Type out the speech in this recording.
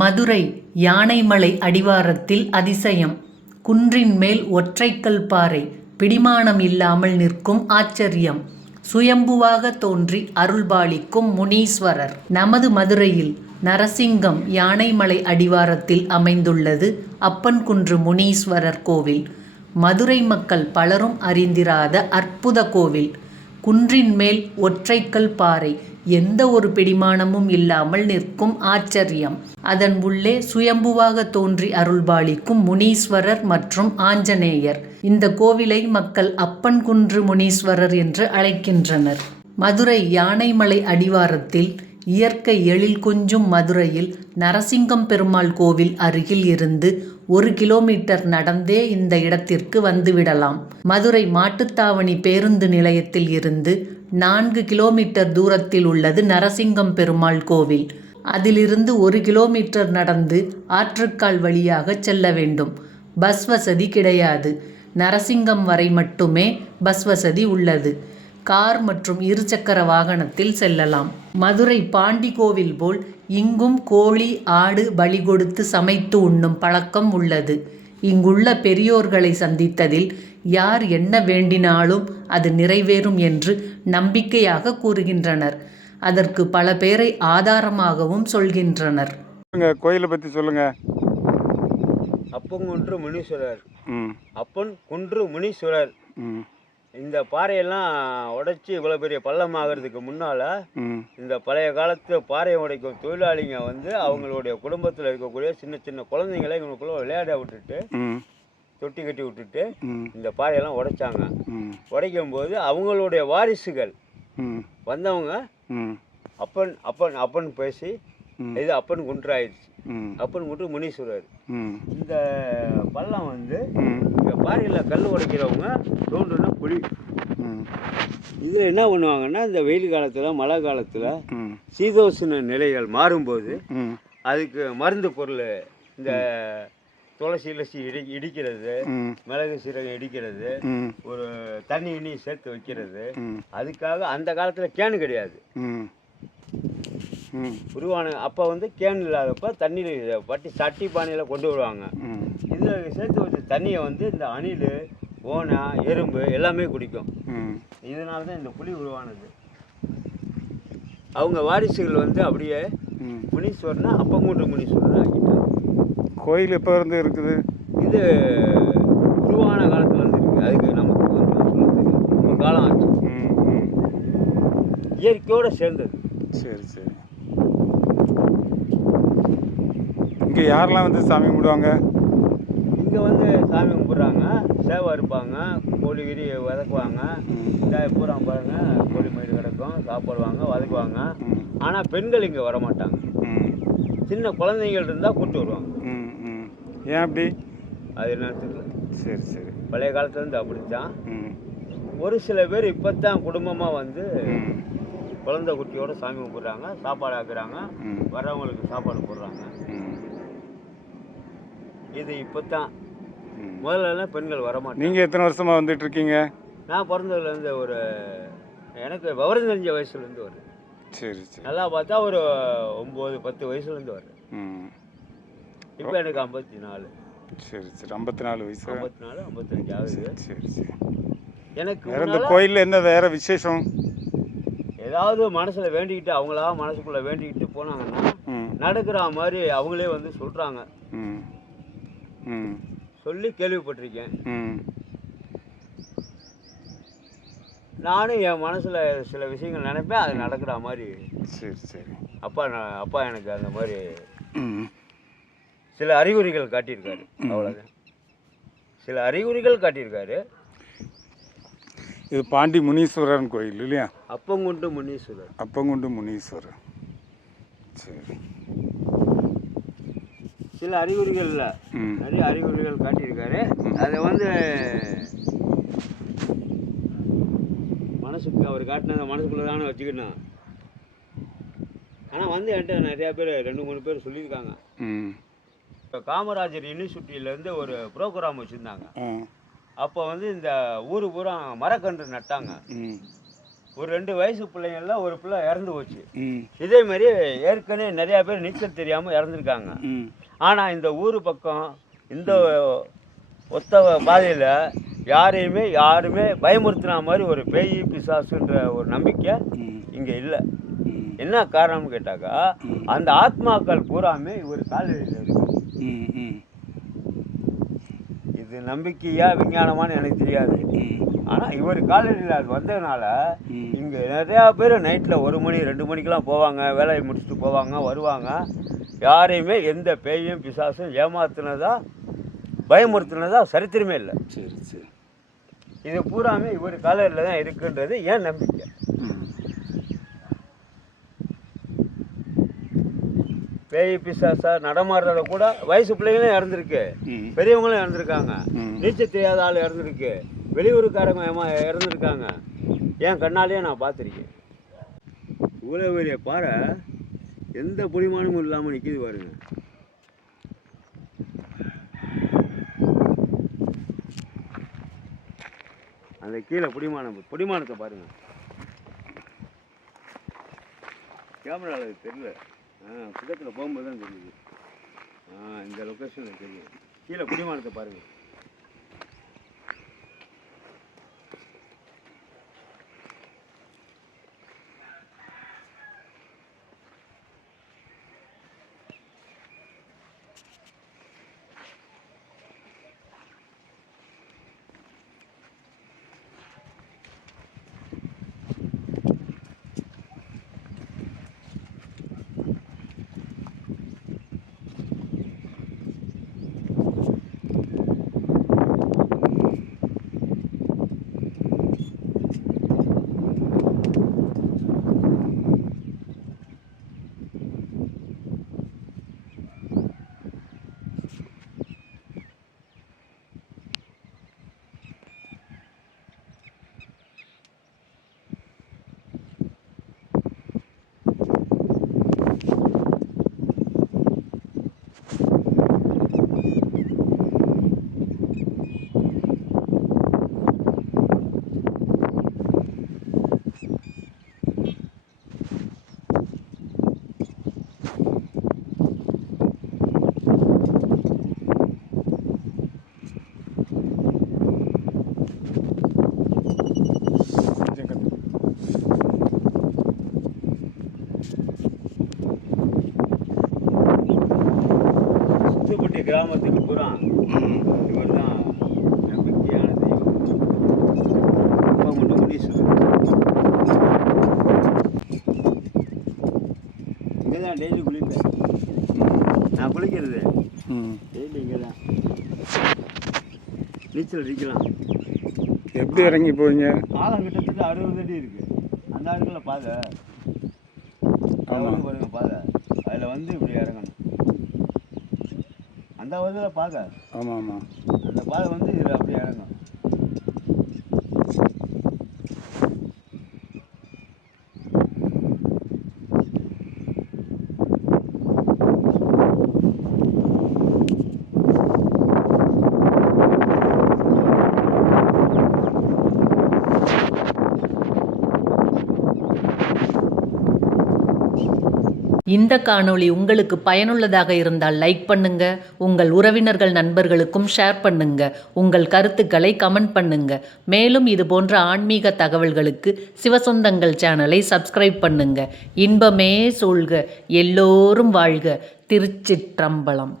மதுரை யானைமலை அடிவாரத்தில் அதிசயம். குன்றின் மேல் ஒற்றைக்கல் பாறை பிடிமானம் இல்லாமல் நிற்கும் ஆச்சரியம். சுயம்புவாக தோன்றி அருள்பாலிக்கும் முனீஸ்வரர். நமது மதுரையில் நரசிங்கம் யானைமலை அடிவாரத்தில் அமைந்துள்ளது அப்பன்குன்று முனீஸ்வரர் கோவில். மதுரை மக்கள் பலரும் அறிந்திராத அற்புத கோவில். குன்றின் மேல் ஒற்றைக்கல் பாறை எந்த ஒரு பிடிமானமும் இல்லாமல் நிற்கும் ஆச்சரியம். அதன் உள்ளே சுயம்புவாக தோன்றி அருள்பாலிக்கும் முனீஸ்வரர் மற்றும் ஆஞ்சநேயர். இந்த கோவிலை மக்கள் அப்பன்குன்று முனீஸ்வரர் என்று அழைக்கின்றனர். மதுரை யானைமலை அடிவாரத்தில் இயற்கை எழில் கொஞ்சும் மதுரையில் நரசிங்கம் பெருமாள் கோவில் அருகில் இருந்து 1 கிலோமீட்டர் நடந்தே இந்த இடத்திற்கு வந்துவிடலாம். மதுரை மாட்டுத்தாவணி பேருந்து நிலையத்தில் இருந்து 4 கிலோமீட்டர் தூரத்தில் உள்ளது நரசிங்கம் பெருமாள் கோவில். அதிலிருந்து 1 கிலோமீட்டர் நடந்து ஆற்றுக்கால் வழியாக செல்ல வேண்டும். பஸ் வசதி கிடையாது. நரசிங்கம் வரை மட்டுமே பஸ் வசதி உள்ளது. கார் மற்றும் இருசக்கர வாகனத்தில் செல்லலாம். மதுரை பாண்டி கோவில் போல் இங்கும் கோழி ஆடு பலி கொடுத்து சமைத்து உண்ணும் பழக்கம் உள்ளது. இங்குள்ள பெரியோர்களை சந்தித்ததில் யார் என்ன வேண்டினாலும் அது நிறைவேறும் என்று நம்பிக்கையாக கூறுகின்றனர். அதற்கு பல பேரை ஆதாரமாகவும் சொல்கின்றனர். கோயிலை பற்றி சொல்லுங்க. அப்பன்குன்று முனீஸ்வரர். அப்பன் குன்று முனீஸ்வரர். இந்த பாறையெல்லாம் உடைச்சி இவ்வளோ பெரிய பள்ளம் ஆகிறதுக்கு முன்னால் இந்த பழைய காலத்து பாறையை உடைக்கும் தொழிலாளிங்க வந்து அவங்களுடைய குடும்பத்தில் இருக்கக்கூடிய சின்ன சின்ன குழந்தைங்களை இவங்களுக்குள்ள விளையாட விட்டுட்டு தொட்டி கட்டி விட்டுட்டு இந்த பாறையெல்லாம் உடைச்சாங்க. உடைக்கும் போது அவங்களுடைய வாரிசுகள் வந்தவங்க அப்பன் அப்பன் அப்பன் பேசி இது அப்பன் குன்று ஆயிடுச்சு. அப்பன் குன்று முனீஸ்வரர். இந்த பள்ளம் வந்து இந்த பாறையில் கல் உடைக்கிறவங்க தோன்றுனா குழி. இதில் என்ன பண்ணுவாங்கன்னா இந்த வெயில் காலத்தில் மழை காலத்தில் சீதோஷ்ண நிலைகள் மாறும்போது அதுக்கு மருந்து பொருள் இந்த துளசி இலசி இடிக்கிறது, மிளகு சீரகம் இடிக்கிறது, ஒரு தண்ணி இனி சேர்த்து வைக்கிறது. அதுக்காக அந்த காலத்தில் கேனு கிடையாது. உருவான அப்போ வந்து கேன் இல்லாதப்ப தண்ணியில் பட்டி சட்டி பானையில் கொண்டு வருவாங்க. இதில் சேர்த்து வச்ச தண்ணியை வந்து இந்த அணில், ஓனா, எறும்பு எல்லாமே குடிக்கும். இதனால தான் இந்த புளி உருவானது. அவங்க வாரிசுகள் வந்து அப்படியே முனீஸ்வரனா அப்பன்குன்று முனீஸ்வரன் ஆக்கிட்டாங்க. கோயில் எப்போ இருந்து இருக்குது? இது உருவான காலத்தில் வந்து இருக்குது. அதுக்கு நமக்கு வந்து ரொம்ப காலம் ஆச்சு. இயற்கையோடு சேர்ந்தது. சரி சரி. இங்கே யாரெல்லாம் வந்து சாமி கும்பிடுவாங்க? இங்கே வந்து சாமி கும்பிட்றாங்க, சேவை இருப்பாங்க, கோழி கிரி வதக்குவாங்க. பூரா பாருங்க, கோழி மயிறு கிடக்கும், சாப்பிடுவாங்க, வதக்குவாங்க. ஆனால் பெண்கள் இங்கே வரமாட்டாங்க. சின்ன குழந்தைகள் இருந்தால் கூப்பிட்டு வருவாங்க. ஏன் அப்படி? அது என்னன்னு தெரியல. சரி சரி. பழைய காலத்துலேருந்து அப்படித்தான். ஒரு சில பேர் இப்போ தான் குடும்பமாக வந்து குழந்தை குட்டியோட சாமி கும்பிட்றாங்க, சாப்பாடு ஆக்குறாங்க, வர்றவங்களுக்கு சாப்பாடு போடுறாங்க. இது இப்போ தான். முதல்லலாம் பெண்கள் வரமாட்டாங்க. நீங்கள் எத்தனை வருஷமாக வந்துட்டு இருக்கீங்க? நான் பிறந்ததுலேருந்து எனக்கு விவரம் தெரிஞ்ச வயசுலேருந்து வருது. சரி சரி. நல்லா பார்த்தா ஒரு 9-10 வயசுலேருந்து வருது. இப்போ எனக்கு 54. சரி சரி. 54 வயசு. 54 55 ஆகுது. சரி சரி. எனக்கு இந்த கோயிலில் என்ன வேறு விசேஷம்? ஏதாவது மனசில் வேண்டிக்கிட்டு அவங்களா மனசுக்குள்ளே வேண்டிக்கிட்டு போனாங்கன்னா நடக்கிற மாதிரி அவங்களே வந்து சொல்கிறாங்க. சொல்லி கேள்விப்பட்டிருக்கேன். நானும் என் மனசில் சில விஷயங்கள் நினைப்பேன், அது நடக்கிற மாதிரி. சரி சரி. அப்பா எனக்கு அந்த மாதிரி சில அறிகுறிகள் காட்டியிருக்காரு. அவ்வளோதான். சில அறிகுறிகள் காட்டியிருக்காரு. இது பாண்டி முனீஸ்வரன் கோயில் இல்லையா? அப்பன்குன்று முனீஸ்வரர். அப்பன்குன்று முனீஸ்வரர். சரி. சில அறிகுறிகள் இல்லை, நிறைய அறிகுறிகள் காட்டியிருக்காரு. அதை வந்து மனசுக்கு அவர் காட்டினதை மனசுக்குள்ளே தானே வச்சுக்கணும். ஆனால் வந்து என்கிட்ட நிறையா பேர் 2-3 பேர் சொல்லியிருக்காங்க. இப்போ காமராஜர் யூனிவர்சிட்டியிலேருந்து ஒரு ப்ரோக்ராம் வச்சுருந்தாங்க. அப்போ வந்து இந்த ஊர் பூரா மரக்கன்று நட்டாங்க. ஒரு 2 வயசு பிள்ளைங்கள்லாம் ஒரு பிள்ளை இறந்து போச்சு. ம் இதே மாதிரி ஏற்கனவே நிறையா பேர் நீச்சல் தெரியாமல் இறந்துருக்காங்க. ம் ஆனால் இந்த ஊர் பக்கம் இந்த ஒத்த பாதையில் யாருமே பயமுறுத்தின மாதிரி ஒரு பேய் பிசாசுன்ற ஒரு நம்பிக்கை ம் இங்கே இல்லை. ம் என்ன காரணம்னு கேட்டாக்கா, அந்த ஆத்மாக்கள் பூராமே ஒரு காலடியில் இருக்கு. ம் ம் இது நம்பிக்கையா விஞ்ஞானமானு எனக்கு தெரியாது. ஆனால் இவர் காலடியில் அது வந்ததுனால இங்கே நிறையா பேர் நைட்டில் 1 மணி 2 மணிக்கெலாம் போவாங்க, வேலையை முடிச்சுட்டு போவாங்க, வருவாங்க. யாரையுமே எந்த பேயும் பிசாசும் ஏமாத்துனதா பயமுறுத்தினதா சரித்திரமே இல்லை. சரி சரி. இது பூராமே இவர் காலடியில் தான் இருக்குன்றது ஏன் நம்பிக்கை. பேய் பிசாசா நடமாடுறத கூட வயசு பிள்ளைங்களும் இறந்துருக்கு, பெரியவங்களும் இறந்துருக்காங்க, நீச்சல் தெரியாத ஆள் இறந்துருக்கு, வெளியூருக்காரங்க இறந்துருக்காங்க. என் கண்ணாலேயே நான் பார்த்துருக்கேன். இவ்வளோ பெரிய பாறை எந்த புடிமானமும் இல்லாமல் நிற்கிது பாருங்க. அந்த கீழே புடிமானத்தை பாருங்க. கேமராவில் தெரியல, பக்கத்தில் போகும்போது தான் தெரியுது. இந்த லொக்கேஷனில் தெரியும். கீழே புடிமானத்தை பாருங்கள். கிராமத்துக்கு பூரா இவர் தான் நம்பிக்கையான தெய்வம். முனீஸ்வரர் இங்கே தான் டெய்லி குளிப்பேன். நான் குளிக்கிறது டெய்லி இங்கே தான். நீச்சல் அடிக்கலாம். எப்படி இறங்கி போவீங்க? ஆழம் கிட்டத்தட்ட 60 அடி இருக்கு. அந்த ஆளுக்குள்ள பாதை பாருங்க, பாதை அதில் வந்து இப்படி இறங்கணும். அந்த வகையில் பாதை, ஆமாம் ஆமாம், அந்த பாதை வந்து இதில் அப்படியே இறங்கும். இந்த காணொளி உங்களுக்கு பயனுள்ளதாக இருந்தால் லைக் பண்ணுங்க, உங்கள் உறவினர்கள் நண்பர்களுக்கும் ஷேர் பண்ணுங்க, உங்கள் கருத்துக்களை கமெண்ட் பண்ணுங்க. மேலும் இது போன்ற ஆன்மீக தகவல்களுக்கு சிவசொந்தங்கள் சேனலை சப்ஸ்கிரைப் பண்ணுங்க. இன்பமே சூழ்க, எல்லோரும் வாழ்க. திருச்சிற்றம்பலம்.